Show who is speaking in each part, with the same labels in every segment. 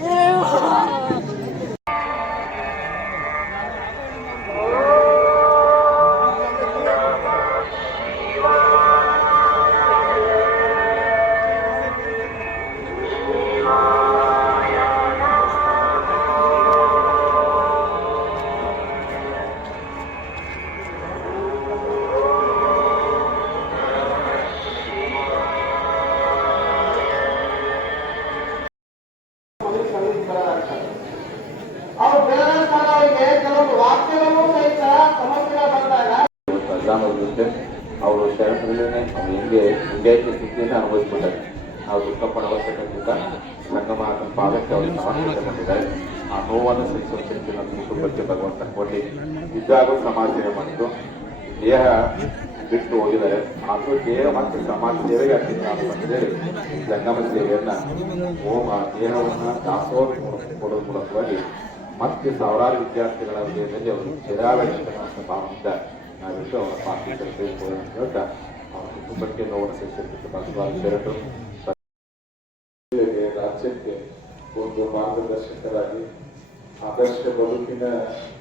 Speaker 1: Yeah. ಅವರು ಶರಣರಲ್ಲೇ ಅವ್ರು ಹಿಂಗೆ ಇಂಡಿಯಾಕ್ಕೆ ಸ್ಥಿತಿಯನ್ನು ಅನುಭವಿಸ್ಬಿಟ್ಟಾರೆ. ನಾವು ದುಃಖ ಸಂಗಮ ಆತನ ಪಾದಕ್ಕೆ ಅವರು ಮಾಡಿದ್ದಾರೆ ಆ ನೋವನ್ನು ಸಹಿಸುವ ಶಕ್ತಿ ನಮ್ಮ ಕುಟುಂಬಕ್ಕೆ ಭಗವಂತ ಕೊಡಲಿ ಇದ್ದಾಗೂ ಸಮಾಜ ಸೇವೆ ದೇಹ ಬಿಟ್ಟು ಹೋಗಿದ್ದಾರೆ. ಆದರೂ ದೇಹ ಮತ್ತು ಸಮಾಜ ಸೇವೆಗೆ ಅಂತ ಅಂತೇಳಿ ಸಂಗಮ ದೇವಿಯನ್ನು ಹೋಮ, ದೇಹವನ್ನು ದಾಸೋಹ ಕೊಡೋದ್ರ ಮೂಲಕವಾಗಿ ಮತ್ತೆ ಸಾವಿರಾರು ವಿದ್ಯಾರ್ಥಿಗಳ ಹೃದಯದಲ್ಲಿ ಅವರು ಚಿರಾವಹಿಸಿದ ಭಾವದಿಂದ ನಾವೆಷ್ಟು ಅವರ ಪಾರ್ಟಿ ತರಬೇಕು ಅಂತ ಹೇಳ್ತಾ ಅವರ ಕುಟುಂಬಕ್ಕೆ ನೋಡ ಸೇರಿಸಿರ್ತಕ್ಕ ಬಸವರಾಜ ಶರಣರು.
Speaker 2: ಜಿಲ್ಲೆಗೆ, ರಾಜ್ಯಕ್ಕೆ ಒಂದು ಮಾರ್ಗದರ್ಶಕರಾಗಿ ಆದರ್ಶ ಬದುಕಿನ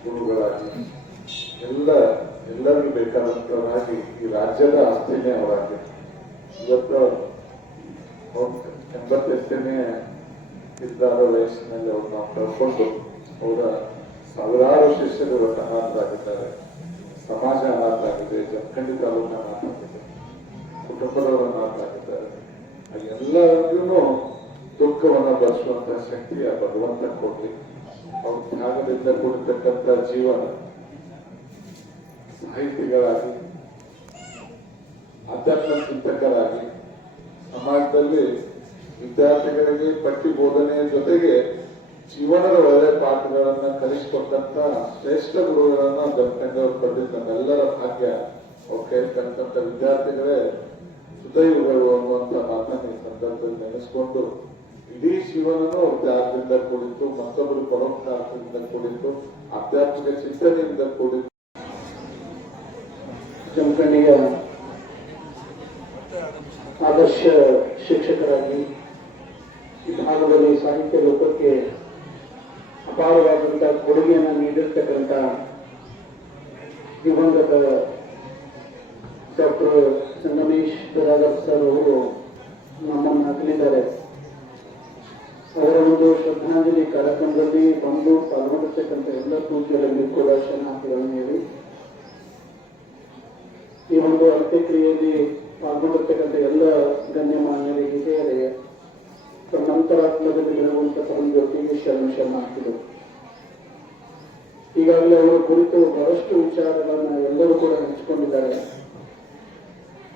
Speaker 2: ಗುರುಗಳಾಗಿ ಎಲ್ಲ ಎಲ್ಲರಿಗೂ ಬೇಕಾದಂತರಾಗಿ ಈ ರಾಜ್ಯದ ಆಸ್ತಿನೇ ಅವರಾಗಿ. ಇವತ್ತು ಎಂಬತ್ತೆಷ್ಟನೇ ಇದ್ದಾರ ವಯಸ್ಸಿನಲ್ಲಿ ಅವ್ರು ನಾವು ಕಳ್ಕೊಂಡು ಅವರ ಸಾವಿರಾರು ಶಿಷ್ಯರು ಅನಾಥರಾಗಿದ್ದಾರೆ ಸಮಾಜ ಅನಾಥರಾಗಿದೆ ಜಮಖಂಡಿ ತಾಲೂಕು ಅನಾಥರಾಗಿದೆ ಕುಟುಂಬದವರು ಅನಾಥರಾಗಿದ್ದಾರೆ ಎಲ್ಲರಿಗೂ ದುಃಖವನ್ನು ಭರಿಸುವಂತಹ ಶಕ್ತಿ ಆ ಭಗವಂತ ಕೊಡ್ಲಿ ಅವ್ರ ತ್ಯಾಗದಿಂದ ಕೂಡಿರ್ತಕ್ಕಂಥ ಜೀವನ, ಸಾಹಿತಿಗಳಾಗಿ, ಅಧ್ಯಾತ್ಮ ಚಿಂತಕರಾಗಿ, ಸಮಾಜದಲ್ಲಿ ವಿದ್ಯಾರ್ಥಿಗಳಿಗೆ ಪಟ್ಟಿ ಬೋಧನೆಯ ಜೊತೆಗೆ ಜೀವನದ ಒಳ್ಳೆ ಪಾಠಗಳನ್ನ ಕಲಿಸಿಕೊಟ್ಟಂತ ಶ್ರೇಷ್ಠ ಗುರುಗಳನ್ನ ಜಮಖಂಡವರು ಪಡೆದಿದ್ದ ಭಾಗ್ಯ ಓಕೆ ಕೈ ವಿದ್ಯಾರ್ಥಿಗಳೇ ಸುದೈವಗಳು ಅನ್ನುವಂತ ಮಾತನ್ನ ಈ ಸಂದರ್ಭದಲ್ಲಿ ನೆನೆಸ್ಕೊಂಡು ಇಡೀ ಜೀವನನೂ ಅವ್ರ ತ್ಯಾಗದಿಂದ ಕೂಡಿತ್ತು ಮತ್ತೊಬ್ಬರು ಪರೋಪಕಾರದಿಂದ ಕೂಡಿತ್ತು, ಆಧ್ಯಾತ್ಮಿಕ ಚಿಂತನೆಯಿಂದ ಕೂಡಿತ್ತು.
Speaker 3: ಜಮಖಂಡಿಯ ಆದರ್ಶ ಶಿಕ್ಷಕರಾಗಿ ಈ ಭಾಗದಲ್ಲಿ ಸಾಹಿತ್ಯ ಲೋಕಕ್ಕೆ ಅಪಾರವಾದಂಥ ಕೊಡುಗೆಯನ್ನು ನೀಡಿರ್ತಕ್ಕಂಥ ದಿವಂಗತ ಡಾಕ್ಟರ್ ಸಂಗಮೇಶ್ ಬಿರಾದರ್ ಸರ್ ಅವರು ನಮ್ಮನ್ನು ಹಾಕಲಿದ್ದಾರೆ ಅವರ ಒಂದು ಶ್ರದ್ಧಾಂಜಲಿ ಕಾರ್ಯಕ್ರಮದಲ್ಲಿ ಬಂದು ಪಾಲ್ಗೊಂಡಿರ್ತಕ್ಕಂಥ ಎಲ್ಲ ಪೂಜೆಗಳಲ್ಲಿ ಕೂಡ ಶರಣಾರ್ಥಿಗಳನ್ನು ಹೇಳಿ, ಈ ಒಂದು ಅಂತ್ಯಕ್ರಿಯೆಯಲ್ಲಿ ಪಾಲ್ಗೊಂಡಿರ್ತಕ್ಕಂಥ ಎಲ್ಲ ಗಣ್ಯಮಾನ್ಯರಿಗೆ ಹಿರಿಯರಿಗೆ ತನ್ನಂತರಾತ್ಮದಲ್ಲಿ ಬೆಳಗುವಂತ ಪರಂಜ್ಯೋತಿಗೆ ಶರಣ ಶರಣಾರ್ಥಿಗಳು ಈಗಾಗಲೇ ಅವರ ಕುರಿತು ಬಹಳಷ್ಟು ವಿಚಾರಗಳನ್ನ ಎಲ್ಲರೂ ಕೂಡ ಹಂಚಿಕೊಂಡಿದ್ದಾರೆ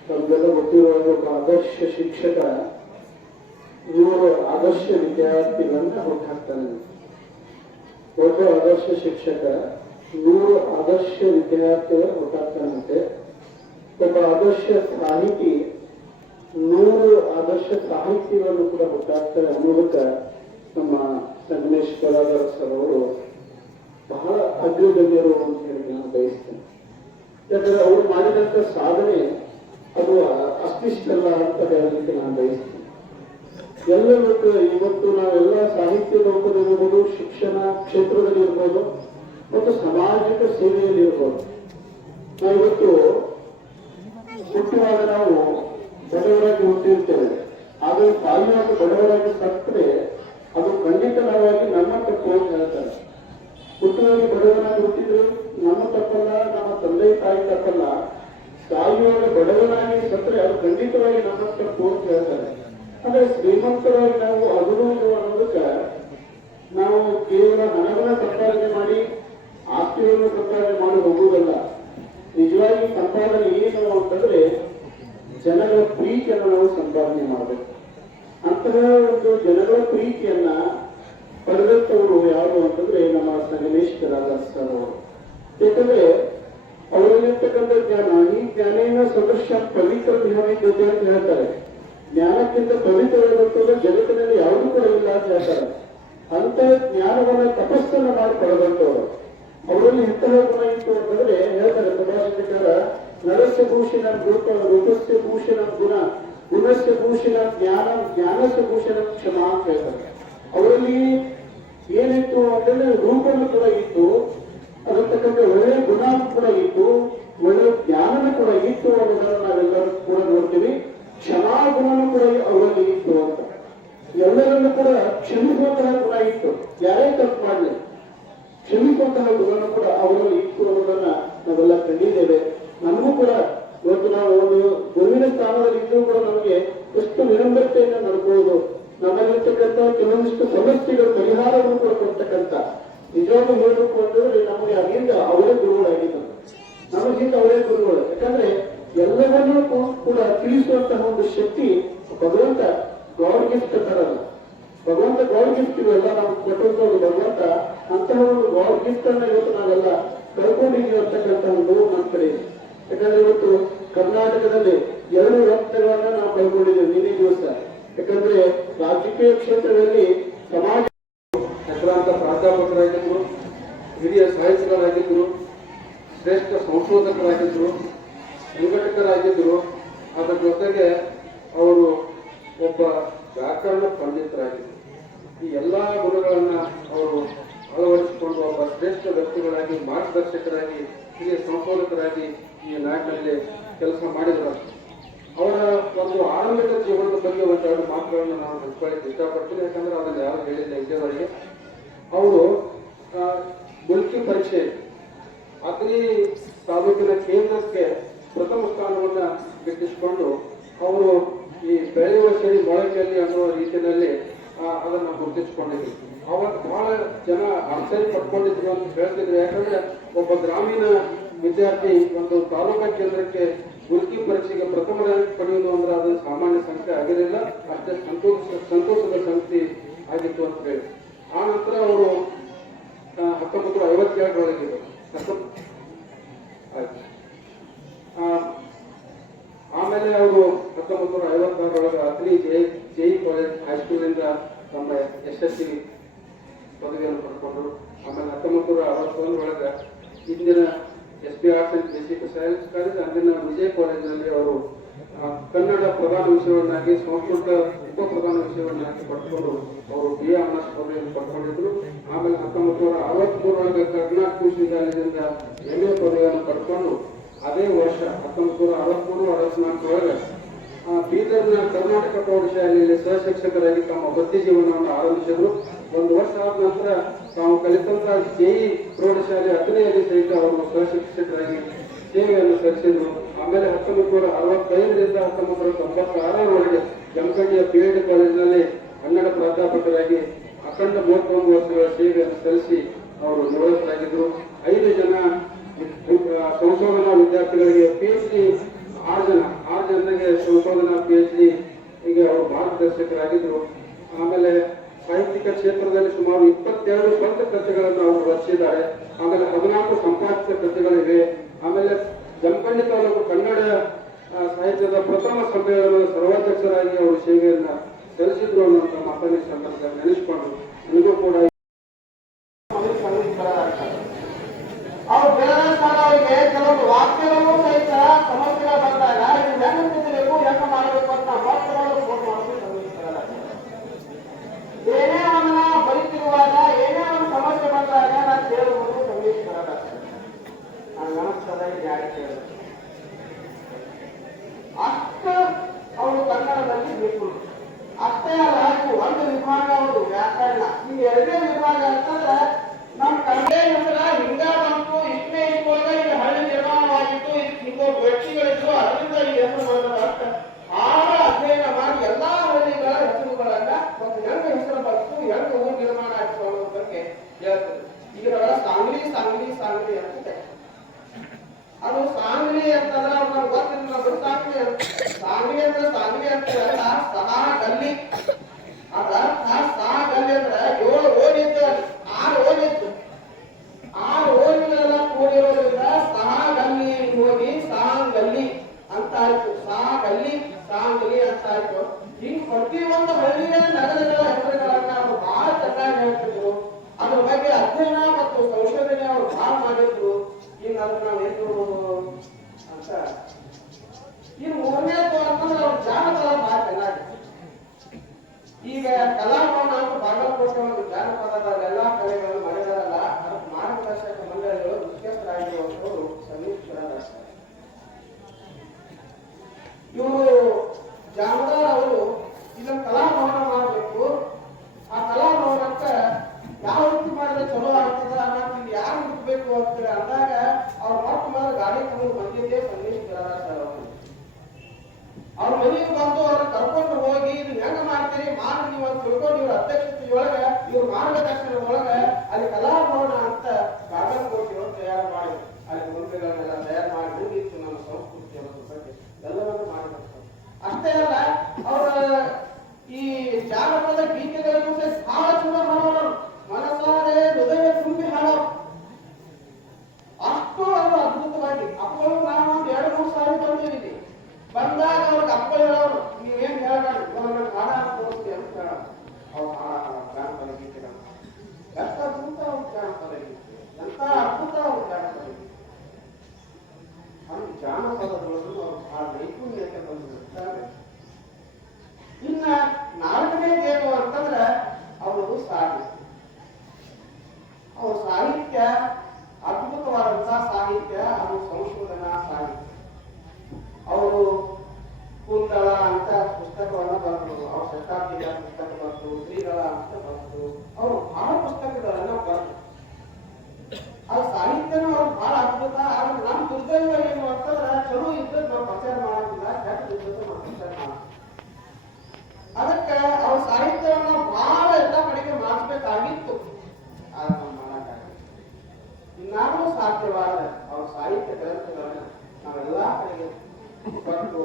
Speaker 3: ತಮಗೆಲ್ಲ ಗೊತ್ತಿರುವ ಒಬ್ಬ ಆದರ್ಶ ಶಿಕ್ಷಕ ನೂರು ಆದರ್ಶ ವಿದ್ಯಾರ್ಥಿಗಳನ್ನ ಹುಟ್ಟಾಕ್ತಾನೆ ಒಬ್ಬ ಆದರ್ಶ ಶಿಕ್ಷಕ ನೂರು ಆದರ್ಶ ವಿದ್ಯಾರ್ಥಿಗಳು ಹುಟ್ಟಾಕ್ತಾನಂತೆ ಒಬ್ಬ ಆದರ್ಶ ಸಾಹಿತಿ ನೂರು ಆದರ್ಶ ಸಾಹಿತ್ಯಗಳನ್ನು ಕೂಡ ಹುಟ್ಟಾಕ್ತಾರೆ ಮೂಲಕ ನಮ್ಮ ಸಂಗಮೇಶ್ ಕಲಾಧರ ಸರ್ ಅವರು ಬಹಳ ಅಗ್ರಗಣ್ಯರು ಅಂತ ಹೇಳಿ ನಾನು ಬಯಸ್ತೇನೆ. ಯಾಕಂದ್ರೆ ಅವರು ಮಾಡಿದಂತ ಸಾಧನೆ ಅದು ಅಷ್ಟಿಷ್ಟಲ್ಲ ಅಂತ ಹೇಳಲಿಕ್ಕೆ ನಾನು ಬಯಸ್ತೇನೆ. ಎಲ್ಲರೂ ಇವತ್ತು ನಾವೆಲ್ಲ ಸಾಹಿತ್ಯ ಲೋಕದಲ್ಲಿರ್ಬೋದು, ಶಿಕ್ಷಣ ಕ್ಷೇತ್ರದಲ್ಲಿ ಇರ್ಬೋದು ಮತ್ತು ಸಾಮಾಜಿಕ ಸೇವೆಯಲ್ಲಿ ಇರ್ಬೋದು ನಾವಿವತ್ತು ಹುಟ್ಟುವಾಗ ನಾವು ಬಡವರಾಗಿ ಹುಟ್ಟಿರ್ತೇವೆ. ಆದರೆ ತಾಯಿಯಾಗ ಬಡವರಾಗಿ ಸತ್ತರೆ ಅದು ಖಂಡಿತವಾಗಿ ನಮ್ಮ ತಪ್ಪು ಅಂತ ಹೇಳ್ತಾರೆ. ಹುಟ್ಟುವಾಗಿ ಬಡವನಾಗಿ ಹುಟ್ಟಿದ್ರು ನಮ್ಮ ತಪ್ಪಲ್ಲ, ನಮ್ಮ ತಂದೆ ತಾಯಿ ತಪ್ಪಲ್ಲ. ತಾಯಿಯಾಗ ಬಡವನಾಗಿ ಸತ್ತರೆ ಅದು ಖಂಡಿತವಾಗಿ ನಮ್ಮ ತಪ್ಪು ಅಂತ ಹೇಳ್ತಾರೆ. ಅಂದ್ರೆ ಶ್ರೀಮಂತರಾಗಿ ನಾವು ಅಗಲುವುದು ಅನ್ನೋದಕ್ಕೆ ನಾವು ಕೇವಲ ಹಣವನ್ನ ಸಂಪಾದನೆ ಮಾಡಿ, ಆಸ್ತಿಯನ್ನು ಸಂಪಾದನೆ ಮಾಡಿ ಹೋಗುವುದಲ್ಲ. ನಿಜವಾಗಿ ಸಂಪಾದನೆ ಏನು ಅಂತಂದ್ರೆ ಜನಗಳ ಪ್ರೀತಿಯನ್ನು ನಾವು ಸಂಪಾದನೆ ಮಾಡಬೇಕು. ಅಂತಹ ಒಂದು ಜನಗಳ ಪ್ರೀತಿಯನ್ನ ಪಡೆದಂತವರು ಯಾರು ಅಂತಂದ್ರೆ ನಮ್ಮ ಸಂಗಮೇಶ್ವರಾದ ಸರ್ ಅವರು. ಯಾಕಂದ್ರೆ ಅವರಲ್ಲಿರ್ತಕ್ಕಂಥ ಜ್ಞಾನ, ಈ ಜ್ಞಾನೇನ ಸದೃಶ ಪವಿತ್ರ ಜೊತೆ ಅಂತ ಹೇಳ್ತಾರೆ. ಜ್ಞಾನಕ್ಕಿಂತ ಪವಿತ್ರವಾದಂಥದ್ದು ಜಗತ್ತಿನಲ್ಲಿ ಯಾವುದೂ ಕೂಡ ಇಲ್ಲ ಅಂತ ಹೇಳ್ತಾರೆ. ಅಂತ ಜ್ಞಾನವನ್ನ ತಪಸ್ಸನ್ನು ಮಾಡಿ ಪಡೆದಂತವರು ಅವರಲ್ಲಿ ಎಂತಹ ಗುಣ ಇತ್ತು ಅಂತಂದ್ರೆ ಹೇಳ್ತಾರೆ ಸುಭಾಷಿತರ ನರಸ್ಯ ಭೂಷಣ ರೂಪ ರೂಪಸ್ಯ ಭೂಷಣ ಗುಣ, ಗುಣಸ್ಯ ಭೂಷಣ ಜ್ಞಾನ, ಜ್ಞಾನಸ್ಯ ಭೂಷಣ ಕ್ಷಮ ಅಂತ ಹೇಳ್ತಾರೆ. ಅವರಲ್ಲಿ ಏನಿತ್ತು ಅಂತಂದ್ರೆ ರೂಪನು ಕೂಡ ಇತ್ತು ಅದರ ತಕ್ಕಂತೆ ಒಳ್ಳೆ ಗುಣ ಕೂಡ ಇತ್ತು, ಒಳ್ಳೆ ಜ್ಞಾನನೂ ಕೂಡ ಇತ್ತು ಅನ್ನೋದನ್ನ ನಾವೆಲ್ಲರೂ ಕೂಡ ನೋಡ್ತೀವಿ. ಕ್ಷಮಾ ಗುಣನೂ ಕೂಡ ಅವರಲ್ಲಿ ಇತ್ತು ಅಂತ. ಎಲ್ಲರನ್ನು ಕೂಡ ಕ್ಷಮಿಸುವಂತಹ ಗುಣ ಇತ್ತು. ಯಾರೇ ಅನ್ನ ಇವತ್ತು ನಾವೆಲ್ಲ ಕಳ್ಕೊಂಡಿದ್ದೀವಿ ಅಂತಕ್ಕಂಥ ಒಂದು ನಮ್ಮ ಕಡೆ ಯಾಕಂದ್ರೆ ಇವತ್ತು ಕರ್ನಾಟಕದಲ್ಲಿ ಎರಡು ರಕ್ತಗಳನ್ನ ನಾವು ಕಳ್ಕೊಂಡಿದ್ದೇವೆ ನಿನ್ನೆ ದಿವಸ. ಯಾಕಂದ್ರೆ ರಾಜಕೀಯ ಕ್ಷೇತ್ರದಲ್ಲಿ ಸಮಾಜ
Speaker 4: ಹೆಸರಾಂತ ಪ್ರಾಧ್ಯಾಪಕರಾಗಿದ್ದರು ಹಿರಿಯ ಸಾಹಿತಿಗಳಾಗಿದ್ದರು ಶ್ರೇಷ್ಠ ಸಂಶೋಧಕರಾಗಿದ್ದರು ಸಂಘಟಕರಾಗಿದ್ದರು ಅದರ ಜೊತೆಗೆ ಅವರು ಒಬ್ಬ ವ್ಯಾಕರಣ ಪಂಡಿತರಾಗಿದ್ದರು ಈ ಎಲ್ಲ ಗುಣಗಳನ್ನು ಅವರು ಅಳವಡಿಸಿಕೊಂಡು ಒಬ್ಬ ಶ್ರೇಷ್ಠ ವ್ಯಕ್ತಿಗಳಾಗಿ, ಮಾರ್ಗದರ್ಶಕರಾಗಿ, ಹಿರಿಯ ಸಂಶೋಧಕರಾಗಿ ಈ ನಾಡಿನಲ್ಲಿ ಕೆಲಸ ಮಾಡಿದರು. ಅವರ ಒಂದು ಆರಂಭಿಕ ಜೀವನದ ಬಗ್ಗೆ ಒಂದೆರಡು ಮಾತುಗಳನ್ನು ನಾನು ಹಂಚ್ಕೊಳ್ಳಿಕ್ಕೆ ಇಷ್ಟಪಡ್ತೀನಿ. ಯಾಕಂದ್ರೆ ಅದನ್ನು ಯಾರು ಹೇಳಿಲ್ಲ ಇದೆಯವರಿಗೆ ಅವರು ಮುಲ್ಕಿ ಪರೀಕ್ಷೆ ಅಗ್ನಿ ತಾಲೂಕಿನ ಕೇಂದ್ರಕ್ಕೆ ಪ್ರಥಮ ಸ್ಥಾನವನ್ನು ಗಿಟ್ಟಿಸಿಕೊಂಡು ಅವರು ಈ ಬೆಳೆಯುವ ಸರಿ ಮೊಳಕೆಯಲ್ಲಿ ಅನ್ನುವ ರೀತಿಯಲ್ಲಿ ಅದನ್ನು ಗುರುತಿಸಿಕೊಂಡಿದ್ರು ಅವಾಗ ಬಹಳ ಜನ ಆಶ್ಚರ್ಯ ಪಡ್ಕೊಂಡಿದ್ರು ಅಂತ ಹೇಳ್ತಿದ್ರು. ಯಾಕಂದ್ರೆ ಒಬ್ಬ ಗ್ರಾಮೀಣ ವಿದ್ಯಾರ್ಥಿ ಒಂದು ತಾಲೂಕಾ ಕೇಂದ್ರಕ್ಕೆ ಗುರುತಿ ಪರೀಕ್ಷೆಗೆ ಪ್ರಥಮ ರ್ಯಾಂಕ್ ಪಡೆಯುವುದು ಅಂದ್ರೆ ಅದು ಸಾಮಾನ್ಯ ಸಂಖ್ಯೆ ಆಗಿರಲಿಲ್ಲ. ಅಷ್ಟೇ ಸಂತೋಷ ಸಂತೋಷದ ಸಂಗತಿ ಆಗಿತ್ತು ಅಂತ ಹೇಳಿ. ಆ ನಂತರ ಅವರು ಹತ್ತೊಂಬತ್ತು ನೂರ ಐವತ್ತೇಳರೊಳಗೆ. ಆಮೇಲೆ ಅವರು ಹತ್ತೊಂಬತ್ತು ನೂರ ಐವತ್ತಾರರೊಳಗೆ ಅಗ್ನಿ ಜೆ ಜೆ ಕಾಲೇಜ್ ಹೈಸ್ಕೂಲಿಂದ ಎಸ್ ಸಿ ಪದವಿಯನ್ನು ಪಡ್ಕೊಂಡ್ರು ಆಮೇಲೆ ಹತ್ತೊಂಬತ್ತು ನೂರ ಅರವತ್ತೊಂದರೊಳಗೆ ಇಂದಿನ S B arts and basic science college, ಅಂದಿನ ವಿಜಯ್ ಕಾಲೇಜಿನಲ್ಲಿ ಅವರು ಕನ್ನಡ ಪ್ರಧಾನ ವಿಷಯವನ್ನಾಗಿ, ಸಂಸ್ಕೃತ ಉಪ ಪ್ರಧಾನ ವಿಷಯವನ್ನಾಗಿ ಪಡ್ಕೊಂಡು ಅವರು ಬಿ ಎ ಆನರ್ಸ್ ಪದವಿಯನ್ನು ಪಡ್ಕೊಂಡಿದ್ರು. ಆಮೇಲೆ ಹತ್ತೊಂಬತ್ತು ನೂರ ಅರವತ್ಮೂರೊಳಗೆ ಕರ್ನಾಟಕ ವಿಶ್ವವಿದ್ಯಾಲಯದಿಂದ ಎಂ ಎ ಪದವಿಯನ್ನು ಪಡ್ಕೊಂಡು, ಅದೇ ವರ್ಷ ಹತ್ತೊಂಬತ್ತು ನೂರ ಅರವತ್ಮೂರು ಅರವತ್ನಾಲ್ಕರೊಳಗೆ ಬೀದರ್ನ ಕರ್ನಾಟಕ ಪ್ರೌಢಶಾಲೆಯಲ್ಲಿ ಸಹಶಿಕ್ಷಕರಾಗಿ ತಮ್ಮ ವೃತ್ತಿ ಜೀವನವನ್ನು ಆರಂಭಿಸಿದ್ರು. ಒಂದು ವರ್ಷ ಆದ ನಂತರ ತಾವು ಕಲಿತಂತ ಜೆಇ ಪ್ರೌಢಶಾಲೆ ಹದಿನೈದು ಸಹಿತ ಅವರು ಸಹಶಿಕ್ಷಕರಾಗಿ ಸೇವೆಯನ್ನು ಸಲ್ಲಿಸಿದ್ರು. ಆಮೇಲೆ ಹತ್ತೊಂಬತ್ತು ನೂರ ಅರವತ್ತೈದರಿಂದ ಹತ್ತೊಂಬತ್ತು ನೂರ ತೊಂಬತ್ತಾರರವರೆಗೆ ಜಮಖಂಡಿಯ ಬಿ ಎಡ್ ಕಾಲೇಜಿನಲ್ಲಿ ಕನ್ನಡ ಪ್ರಾಧ್ಯಾಪಕರಾಗಿ ಅಖಂಡ ಮೂವತ್ತೊಂದು ವರ್ಷಗಳ ಸೇವೆಯನ್ನು ಸಲ್ಲಿಸಿ ಅವರು ನಿವೃತ್ತರಾಗಿದ್ರು. ಐದು ಜನ ಸಂಶೋಧನಾ ವಿದ್ಯಾರ್ಥಿಗಳಿಗೆ ಪಿ ಎಚ್ ಡಿ ಆರು ಜನ ಆರು ಜನರಿಗೆ ಸಂಶೋಧನಾ ಪಿ ಎಚ್ ಡಿ ಈಗ ಅವರು ಮಾರ್ಗದರ್ಶಕರಾಗಿದ್ದರು ಆಮೇಲೆ ಸಾಹಿತ್ಯಿಕ ಕ್ಷೇತ್ರದಲ್ಲಿ ಸುಮಾರು ಇಪ್ಪತ್ತೆರಡು ಸ್ವಂತ ಅವರು ರಚಿಸಿದ್ದಾರೆ. ಆಮೇಲೆ ಹದಿನಾಲ್ಕು ಸಂಪಾದಿತ ಕೃತಿಗಳಿವೆ. ಆಮೇಲೆ ಜಮಖಂಡಿ ತಾಲೂಕು ಕನ್ನಡ ಸಾಹಿತ್ಯದ ಪ್ರಥಮ ಸಮ್ಮೇಳನದ ಸರ್ವಾಧ್ಯಕ್ಷರಾಗಿ ಅವರು ಸೇವೆಯನ್ನು ಸಲ್ಲಿಸಿದ್ರು ಅನ್ನುವಂಥ ಮಾತನ್ನ ಸಂದರ್ಭದಲ್ಲಿ ನೆನೆಸಿಕೊಂಡು, ನನಗೂ ಕೂಡ
Speaker 5: ಸಾಧನ ಮತ್ತು ಅವರು ಭಾಳ ಮಾಡಿದ್ರು. ಈಗ ಅದನ್ನ ನಾವು ಏನ್ ಅಂತ. ಈ ಮೂರನೇ ಅಂತಂದ್ರೆ ಅವ್ರ ಜಾನಪದ ಭಾಳ ಚೆನ್ನಾಗಿ. ಈಗ ಕಲಾಭವನ ಅಂತ ಬಾಗಲಕೋಟೆ ಒಂದು ಜಾನಪದ ಅದೆಲ್ಲ ಮನೆಗೆ ಬಂದು ಅವ್ರ ಕರ್ಕೊಂಡು ಹೋಗಿ ಇದು ಹೆಂಗ ಮಾಡ್ತೀರಿ? ಮಾಡಿ ನೀವು ಅಂತ ತಿಳ್ಕೊಂಡು ಇವ್ರ ಅಧ್ಯಕ್ಷತೆಯೊಳಗ, ಇವ್ರ ಮಾರ್ಗದರ್ಶನ ಒಳಗ ಅಲ್ಲಿ ಕಲಾಭವನ ಅಂತ ಬಾಗಲಕೋಟೆಯವರು ತಯಾರು ಮಾಡಿ, ಅಲ್ಲಿ ಗೊಂಬೆಗಳನ್ನೆಲ್ಲ ತಯಾರು ಮಾಡಿ ಮುಂದಿತ್ತು ನಮ್ಮ ಸಂಸ್ಕೃತಿ ಅನ್ನೋದ್ರ ಬಗ್ಗೆ. ಎಲ್ಲವನ್ನು ಮಾಡಿರ್ತಾರೆ ಅಷ್ಟೇ ಅಲ್ಲ, ಅವರ ಈ ಜಾನಪದ ಗೀತೆಗಳನ್ನು ಬಹಳ ಚಲೋ ಮಾಡೋರು ಮನಸಾರೆ ಹೃದಯ ತುಂಬಿ ಹಾಡೋರು ಅಷ್ಟು ಅವರು ಅದ್ಭುತವಾಗಿ ಅಪ್ಪಳು ನಾವು ಒಂದು ಎರಡು ಮೂರು ಸಾರಿ ಬಂದಿದ್ದೀವಿ ಬಂದಾಗ ಅಪ್ಪ ನೀವೇನ್ ಹೇಳಬೇಡಿ ಒಂದು ಹಾಡ ತೋರಿಸಿ ಅಂತ ಹೇಳೋರು ಅವ್ರು ಬಹಳ ನೈಪುಣ್ಯತೆ ಬಂದಿರ್ತಾರೆ ಇನ್ನ ಅಂತಂದ್ರೆ ಅವರು ಸಾಹಿತ್ಯ. ಅವ್ರ ಸಾಹಿತ್ಯ ಅದ್ಭುತವಾದಂತಹ ಸಾಹಿತ್ಯ ಅದು ಸಂಶೋಧನಾ ಸಾಹಿತ್ಯ ಅವರು ಕುಂತಳ ಅಂತ ಪುಸ್ತಕವನ್ನ ಬರೆದರು ಅವ್ರ ಶತಾಬ್ದಿಯ ಪುಸ್ತಕ ಬರೆದ್ರು ಶ್ರೀಗಳ ಅಂತ ಬರೆದ್ರು ಅವರು ಬಹಳ ಪುಸ್ತಕಗಳನ್ನ ಬರೆದರು ಆ ಸಾಹಿತ್ಯನೂ ಅವ್ರು ಬಹಳ ಅದ್ಭುತ, ಆದ್ರೆ ನಮ್ ದುರ್ದೈವ ಏನು ಅಂತಂದ್ರೆ, ಚಲೋ ಇದ್ದದ್ದು ನಾವು ಪ್ರಚಾರ ಮಾಡೋದಿಲ್ಲ, ಕೆಟ್ಟ ಇದ್ದದ್ದು ಪ್ರಚಾರ ಅದಕ್ಕೆ ಅವ್ರ ಸಾಹಿತ್ಯವನ್ನ ಬಹಳ ಎಲ್ಲ ಕಡೆಗೆ ಮಾಡಿಸ್ಬೇಕಾಗಿತ್ತು. ಆದ್ರೆ ನಾವು ಇನ್ನಾದರೂ ಸಾಧ್ಯವಾದ ಅವ್ರ ಸಾಹಿತ್ಯ ಗ್ರಂಥಗಳನ್ನ ನಾವೆಲ್ಲಾ ಕಡೆಗೆ ಕೊಟ್ಟು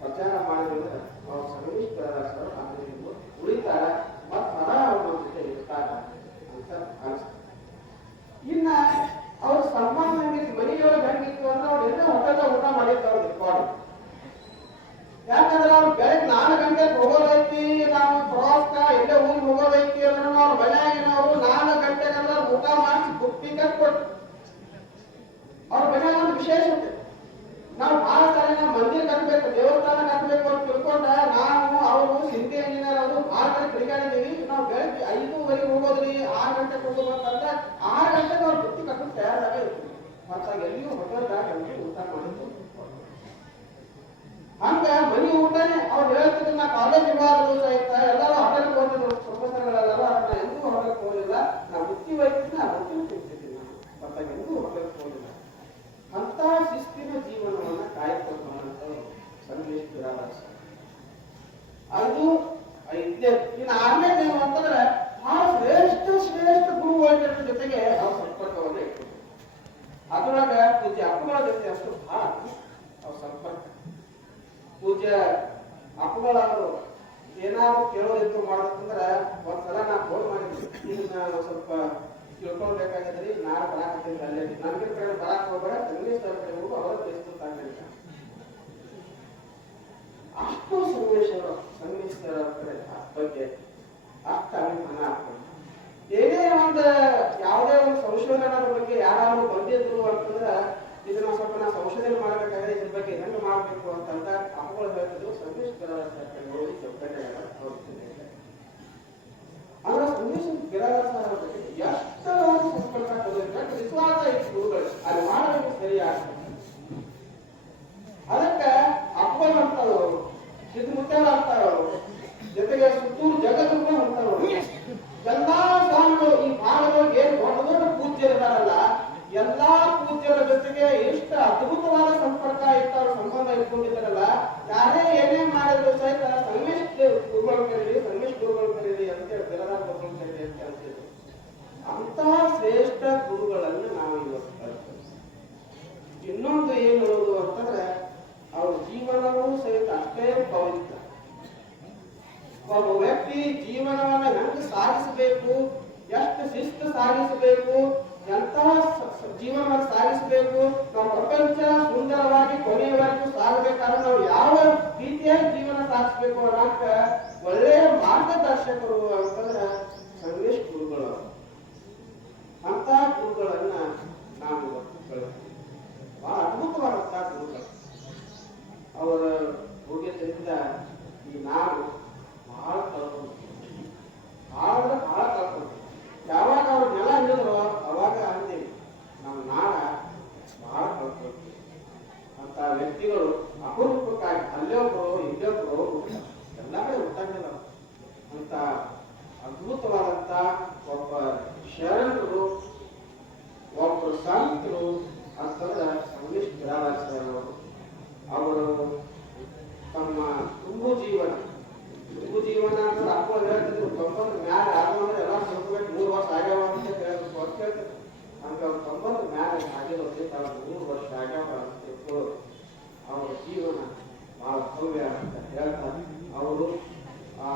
Speaker 5: ಪ್ರಚಾರ ಮಾಡಿದ್ರೆ. ಅವ್ರ ಸಂಗೀತರಸರು ಅದರಿಂದ ಉಳಿತಾರ ಮತ್ತು ಮನ ಅವ್ರ ಜೊತೆ ಇರ್ತಾರ ಅಂತ ಅನಿಸ್ತದೆ ಇನ್ನ ಅವ್ರ ಸನ್ಮಾನ ಹೆಂಗಿತ್ತು ಹೆಂಗಿತ್ತು ಅಂದ್ರೆ ಅವ್ರು ಎಲ್ಲ ಹೊಟ್ಟೆ ಊಟ ಮಾಡಿರ್ತಾರ ರೆಕಾರ್ಡ್ ಯಾಕಂದ್ರೆ ಅವ್ರು ಬೆಳಗ್ಗೆ ನಾಲ್ಕು ಗಂಟೆಗೆ ಹೋಗೋದೈತಿ, ನಾವು ಪ್ರವಾಸ ಎಲ್ಲೇ ಊರಿಗೆ ಹೋಗೋದೈತಿ ಅಂದ್ರೆ ಅವ್ರ ಮನೆಯಾಗಿನವರು ನಾಲ್ಕು ಗಂಟೆಗೆಲ್ಲ ಊಟ ಮಾಡಿಸಿ ಬುತ್ತಿ ಕಟ್ಕೊಟ್ಟು ಅವ್ರ ಮನೆಯಾಗ ಒಂದು ವಿಶೇಷತೆ ನಾವು ಭಾರತ ಮಂದಿರ ದೇವಸ್ಥಾನ ಕಟ್ಟಬೇಕು ಅಂತ ತಿಳ್ಕೊಂಡ ನಾನು ಅವರು ಸಿಂಧಿ ಇಂಜಿನಿಯರ್ ಅವರು ನಾವು ಬೆಳಗ್ಗೆ ಐದೂವರೆಗೆ ಹೋಗೋದ್ರಿ ಆರು ಗಂಟೆಗೆ ಹೋಗೋದಂತಂದ್ರೆ ಆರು ಗಂಟೆಗೆ ಅವ್ರು ಬುತ್ತಿ ಕಟ್ಟು ತಯಾರಾಗೇ ಇರ್ತೀವಿ ಮತ್ತ ಎಲ್ಲಿಯೂ ಊಟ ಮಾಡಿದ್ರು. ಹಂಗ ಮನಿ ಊಟನೇ ಅವ್ರು ಹೇಳ್ತಿದ್ರು, ನಾ ಕಾಲೇಜ್ ಇರುವಾಗಲೂ ಸಹಿತ ಎಲ್ಲರೂ ಹೋಟೆಲ್ಗೆ ಹೋಗ್ತಿದ್ರು. ಪ್ರೊಫೆಸರ್ಗಳೆಲ್ಲರೂ ಅದನ್ನ ಎಂದೂ ಹೋಟೆಲ್ಗೆ ಹೋಗಿಲ್ಲ ನಾ ಬುತ್ತಿ ಒಯ್ತಿದ್ದೆ ನಾ ಬುತ್ತಿ ತಿಂತಿದ್ದೀನಿ ಎಂದೂ ಹೋಟೆಲ್ಗೆ ಹೋಗಿಲ್ಲ ಅಂತ ಶಿಸ್ತಿನ ಜೀವನವನ್ನ ಕಾಯ್ಕೊಂಡಂತ ಸಂದೇಶ್ ಬಿರಾದಾಸ್ ಅದು ಐದನೇ, ಇನ್ನು ಆರನೇದು ಏನು ಅಂತಂದ್ರೆ ಬಹಳ ಶ್ರೇಷ್ಠ ಶ್ರೇಷ್ಠ ಗುರುಗಳ ಜೊತೆಗೆ ಅವ್ರ ಸಂಪರ್ಕವನ್ನು ಇಟ್ಕೊಂಡು ಅದ್ರೊಳಗ ಪೂಜೆ ಅಪ್ಪಗಳ ಜೊತೆ ಅಷ್ಟು ಬಹಳ ಅವ್ರ ಸಂಪರ್ಕ. ಪೂಜೆ ಅಪ್ಪಗಳವರು ಏನಾದ್ರು ಕೇಳೋದಿತ್ತು ಮಾಡೋದಂದ್ರೆ ಒಂದ್ಸಲ ನಾ ಫೋನ್ ಮಾಡಿದ್ವಿ. ಇದನ್ನ ಒಂದ್ ಸ್ವಲ್ಪ ತಿಳ್ಕೊಳ್ಬೇಕಾಗಿದ್ರಿ ನಾನು ಬರಾಕತ್ತೀನಿ, ಅಲ್ಲೇ ನನಗೆ ಕಡೆ ಬರಾಕ್ ಹೋಗ್ಬೇಡ, ಸಂಗೀತ ಸರ್ ಕಡೆ ಹೋಗು, ಅವರ ಅಷ್ಟು ಸನ್ನಿವೇಶಗಳು ಸನ್ನಿವೇಶಗಳ ಬಗ್ಗೆ ಆಗ್ತಾನೆ ಮನ ಆಗ್ತದೆ ಏನೇ ಒಂದು ಯಾವುದೇ ಒಂದು ಸಂಶೋಧನಾ ಬಗ್ಗೆ ಯಾರಾದ್ರೂ ಬಂದಿದ್ರು ಅಂತಂದ್ರೆ ಇದನ್ನ ಸ್ವಲ್ಪ ನಾವು ಸಂಶೋಧನೆ ಮಾಡಬೇಕಾದ್ರೆ ಇದ್ರ ಬಗ್ಗೆ ಹೆಂಗ್ ಮಾಡಬೇಕು ಅಂತಂದ ಅಪ್ಪಗಳು ಹೇಳ್ತಿದ್ರು ಸಂದೇಶಗಳ ಅವ್ರ. ಅಂದ್ರೆ ಸಂದೇಶ ಅವ್ರ ಬಗ್ಗೆ ಎಷ್ಟು ಒಂದು ಸಂಪರ್ಕ ತಗೋಬೇಕು ಎಷ್ಟು ವಿಶ್ವಾಸ ಇತ್ತು ಗುರುಗಳು ಅದು ಮಾಡೋದು ಸರಿಯಾಗ್ತದೆ ಅದಕ್ಕೆ ಅಪ್ಪಗಳು ಅಂತವರು ಸಿದ್ಧಮುತ್ಯಾರ ಅಂತವರು ಜೊತೆಗೆ ಸುತ್ತೂರು ಜಗತ್ತು ಅಂತವರು ಎಲ್ಲಾ ಸ್ವಾಮಿಗಳು ಈ ಭಾಗದೊಳಗೆ ಏನ್ ದೊಡ್ಡ ದೊಡ್ಡ ಪೂಜ್ಯರಿದಾರಲ್ಲ ಎಲ್ಲಾ ಪೂಜ್ಯರ ಜೊತೆಗೆ ಎಷ್ಟು ಅದ್ಭುತವಾದ ಸಂಪರ್ಕ ಇಟ್ಟವ್ರ ಸಂಬಂಧ ಇಟ್ಕೊಂಡಿದ್ದಾರಲ್ಲ ಯಾರೇ ಏನೇ ಮಾಡಿದ್ರು ಸಹಿತ ಸಂಗಮೇಶ್ ಗುರುಗಳು ಕರೀರಿ ಸಂಗಮೇಶ್ ಗುರುಗಳು ಕರೀರಿ ಅಂತ ಹೇಳಿ ಬಿರದಾರ್ ಗುರುಗಳು ಕರೀರಿ ಅಂತ ಹೇಳ್ತಿದ್ರು ಅಂತಹ ಶ್ರೇಷ್ಠ ಗುರುಗಳನ್ನು ನಾವು ಇವತ್ತು ಕಳ್ತೀವಿ ಇನ್ನೊಂದು ಏನು ಹೇಳೋದು ಅಂತಂದ್ರೆ ಅವ್ರ ಜೀವನವೂ ಸಹಿತ ಅಷ್ಟೇ ಪವಿತ್ರ ಒಬ್ಬ ವ್ಯಕ್ತಿ ಜೀವನವನ್ನ ಹೆಂಗ್ ಸಾಗಿಸಬೇಕು, ಎಷ್ಟು ಶಿಸ್ತು ಸಾಗಿಸಬೇಕು ಎಂತಹ ಜೀವನವನ್ನು ಸಾಗಿಸಬೇಕು ನಮ್ಮ ಪ್ರಪಂಚ ಸುಂದರವಾಗಿ ಕೊನೆಯವರೆಗೂ ಸಾಗಬೇಕಾದ್ರೆ ನಾವು ಯಾವ ರೀತಿಯಾಗಿ ಜೀವನ ಸಾಗಿಸಬೇಕು ಅನ್ನೋಕ ಒಳ್ಳೆಯ ಮಾರ್ಗದರ್ಶಕರು ಅಂತಂದ್ರೆ ಸಂಗಮೇಶ್ ಗುರುಗಳು ಅಂತ ಗುರುಗಳನ್ನ ಕಳ್ತೀವಿ ಬಹಳ ಅದ್ಭುತವಾದಂತಹ ಗುರುಗಳು. ಅವರ ಹೋಗಿದ್ದರಿಂದ ಈ ಕಳ್ಕೊಂಡು ಆದ್ರೆ ಭಾಳ ತಪ್ಪು. ಯಾವಾಗ ಅವ್ರು ನೆಲ ಹಿಡಿದ್ರು ಅವಾಗ ಅಂದೇವಿ ನಮ್ಮ ನಾಡ ಬಹಳ ಕಳ್ಕೊಳ್ತೀವಿ ಅಂತ ವ್ಯಕ್ತಿಗಳು ಅಪರೂಪಕ್ಕಾಗಿ ಅಲ್ಲೊಬ್ರು ಒಬ್ಬರು ಇಲ್ಲೇ ಒಬ್ಬರು ಎಲ್ಲ ಕಡೆ ಹುಟ್ಟಂಗಿಲ್ಲ. ಅಂತ ಅದ್ಭುತವಾದಂತ ಒಬ್ಬ ಶರಣರು ಒಬ್ಬರು ಸಾಹಿತ್ಯರು ಅಂತಂದ್ರೆ ಸಂಗೀತ ಅವರು ತಮ್ಮ ತುಂಬು ಜೀವನ ಜೀವನ ಅಂದ್ರೆ ಅಪ್ಪ ಹೇಳ್ತಿದ್ರು. ಎಲ್ಲ ಸ್ವಲ್ಪ ಮೂರು ವರ್ಷ ಆಗ್ಯಾವ ಅಂತ ಹೇಳಿದ್ರು ಅಂತ ಹೇಳ್ತಿದ್ರು ನಮ್ಗೆ ಅವ್ರು ತೊಂಬತ್ತು ಮ್ಯಾಲ ಮೂರು ವರ್ಷ ಆಗ್ಯಾವ ಅಂತ ತಿಳ್ಕೊಳ್ಳೋದು ಅವರ ಜೀವನ ಬಹಳ ಭವ್ಯ ಅಂತ ಹೇಳ್ತಾರೆ ಅವರು ಆ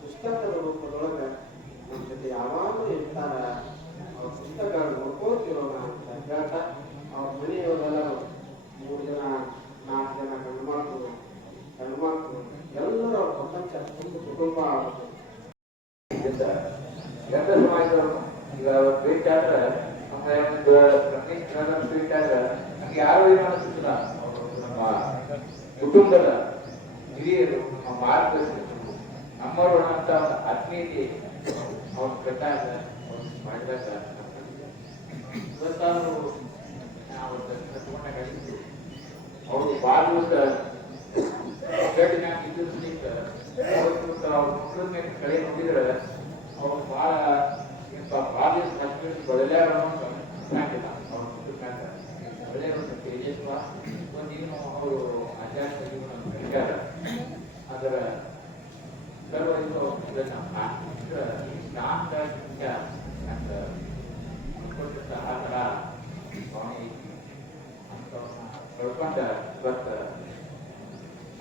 Speaker 5: ಪುಸ್ತಕದ ರೂಪದೊಳಗೆ ನಮ್ಮ ಜೊತೆ ಯಾವಾಗಲೂ ಇರ್ತಾರ ಅವ್ರ ಪುಸ್ತಕಗಳನ್ನ ನೋಡ್ಕೊತಿರೋಣ ಅಂತ ಹೇಳ್ತಾ ಅವ್ರ ಮನೆಯವರೆಲ್ಲ ಮೂರು ಜನ ನಾಲ್ಕು ಜನ ಗಂಡು ಮಕ್ಕಳು ಗಂಡು ಮಕ್ಕಳು ಎಲ್ಲರೂ ಅವ್ರ ಪ್ರಪಂಚ ತುಂಬ ಕುಟುಂಬ ಆಗ್ಬೇಕು.
Speaker 1: ಇದರಿಂದ ಗಂಧ ಸಮಾಜದವರು ಈಗ ಭೇಟಿ ಆದ್ರೆ ನಮ್ಮ ಒಂದು ರಮೇಶ್ ಬ್ರದರ್ ಭೇಟಿ ಆದ್ರೆ ನಮ್ಗೆ ಯಾರು ಏನು ಅನಿಸುತ್ತಿಲ್ಲ ಅವರು ನಮ್ಮ ಕುಟುಂಬದ ಹಿರಿಯರು ನಮ್ಮ ಮಾರ್ಗದರ್ಶಕರು ನಮ್ಮವರು ಅಂತ ಒಂದು ಆತ್ಮೀಯತೆ ಅವ್ರ ಪ್ರಕಾರ ಅವ್ರು ಮಾಡಿದಾಗ ಇವತ್ತಾದ್ರು ನಾವು ತಗೊಂಡಾಗ ಅವರು ಇದ್ದಿರ್ಲಿಕ್ಕೆ ಅವತ್ತು ಅವ್ರ ಮಕ್ಕಳ ಮೇಲೆ ಕಡೆ ನೋಡಿದ್ರೆ ಅವ್ರು ಭಾಳ ಇಂಥ ಬಾಲ್ಯ ಹಚ್ಚಿಟ್ಟು ಬೆಳೆಯಾರ ಕಾಣಿಲ್ಲ ಅವ್ರ ಒಳ್ಳೆಯ ಒಂದು ತೇಜಸ್ವ ಒಂದೇನು ಅವರು ಆಧ್ಯಾತ್ಮಿಕ ಜೀವನ ಅದರ ಸರ್ವ ಇದು ಶಾಂತ ಅಂತ ಅನ್ಕೊಂಡಿದ್ದ ಆ ಸ್ವಾಮಿ ಅಂಥವ್ರನ್ನ ಕಳ್ಕೊಂಡ ಇವತ್ತು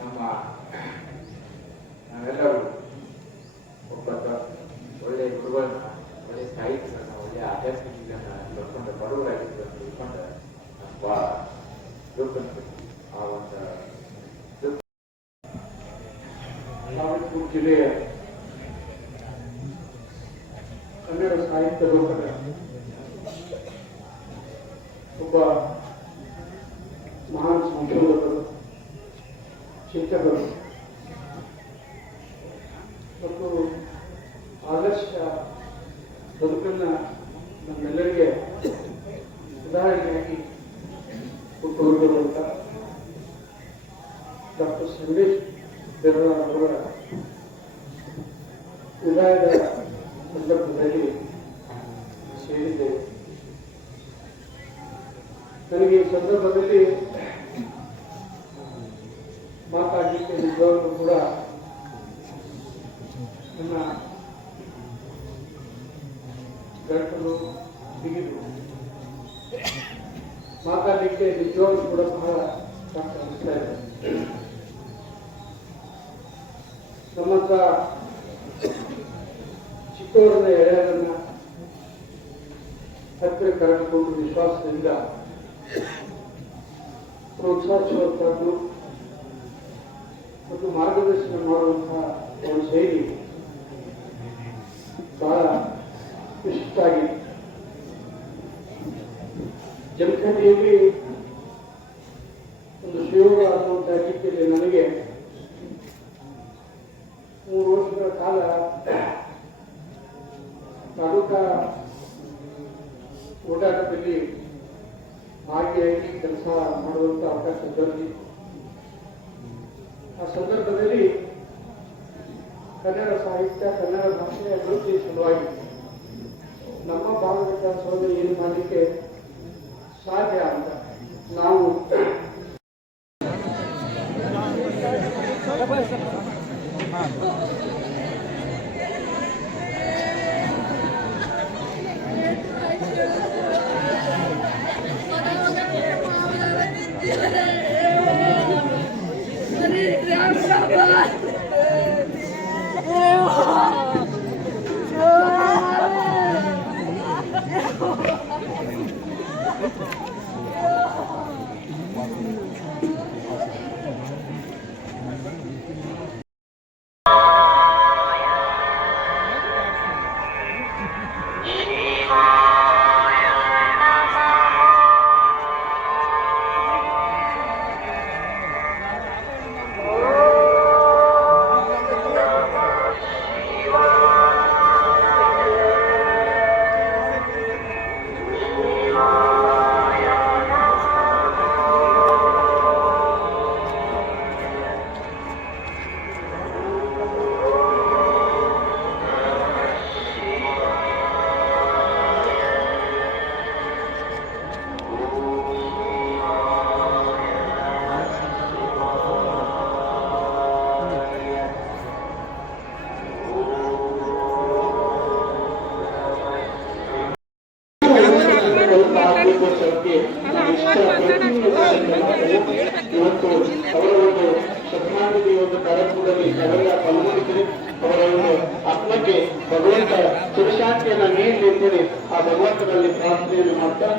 Speaker 1: ನಮ್ಮ ನಾವೆಲ್ಲರೂ ಒಬ್ಬ ಒಳ್ಳೆಯ ಗುರುಗಳನ್ನ ಒಳ್ಳೆಯ ಸಾಹಿತ್ಯಗಳನ್ನ ಒಳ್ಳೆಯ ಆಧ್ಯಾತ್ಮಿಕಗಳನ್ನ ನೋಡ್ಕೊಂಡು ಬಡವರಾಗಿದ್ದು ತಿಳ್ಕೊಂಡು ನಮ್ಗೆ ಭಾಳ ದುಃಖ. ಆ ಒಂದು
Speaker 4: ದಾವಣಗೆರೆ ಜಿಲ್ಲೆಯ ಕನ್ನಡ ಸಾಹಿತ್ಯ ಲೋಕದ ಒಬ್ಬ ಮಹಾನ್ ಸಂಶೋಧಕರು ಚಿಂತಕರು ಮತ್ತು ಆದರ್ಶ ಬದುಕನ್ನ ನಮ್ಮೆಲ್ಲರಿಗೆ ಉದಾಹರಣೆಯಾಗಿ ಹುಟ್ಟುಹೋಗಿರುವಂಥ ಡಾಕ್ಟರ್ ಸಂದೇಶ್ ಬೆರಳ್ ಅವರ ವಿದಾಯದ ಸಂದರ್ಭದಲ್ಲಿ ಸೇರಿದ್ದೇವೆ ನನಗೆ ಈ ಸಂದರ್ಭದಲ್ಲಿ ಮಾತಾಡಲಿಕ್ಕೆ ನಿಜವಾಗ್ಲೂ ಕೂಡ ನನ್ನ ಗಂಟಲು ಬಿಗಿದು. ಮಾತಾಡಲಿಕ್ಕೆ ನಿಜವಾಗ್ಲೂ ಕೂಡ ಬಹಳ ಕಷ್ಟ ಅನಿಸ್ತಾ ಇದೆ. ನಮ್ಮಂತ ಚಿಕ್ಕವರನ್ನ ಎಳೆಯರನ್ನ ಹತ್ತಿರ ಕರೆದುಕೊಂಡು ವಿಶ್ವಾಸದಿಂದ ಪ್ರೋತ್ಸಾಹಿಸುವಂತಹದ್ದು ಮತ್ತು ಮಾರ್ಗದರ್ಶನ ಮಾಡುವಂತಹ ಒಂದು ಶೈಲಿ ಬಹಳ ವಿಶಿಷ್ಟಾಗಿ ಜಮಖಂಡಿಯಲ್ಲಿ
Speaker 3: Ah. ಭಗವಂತನಲ್ಲಿ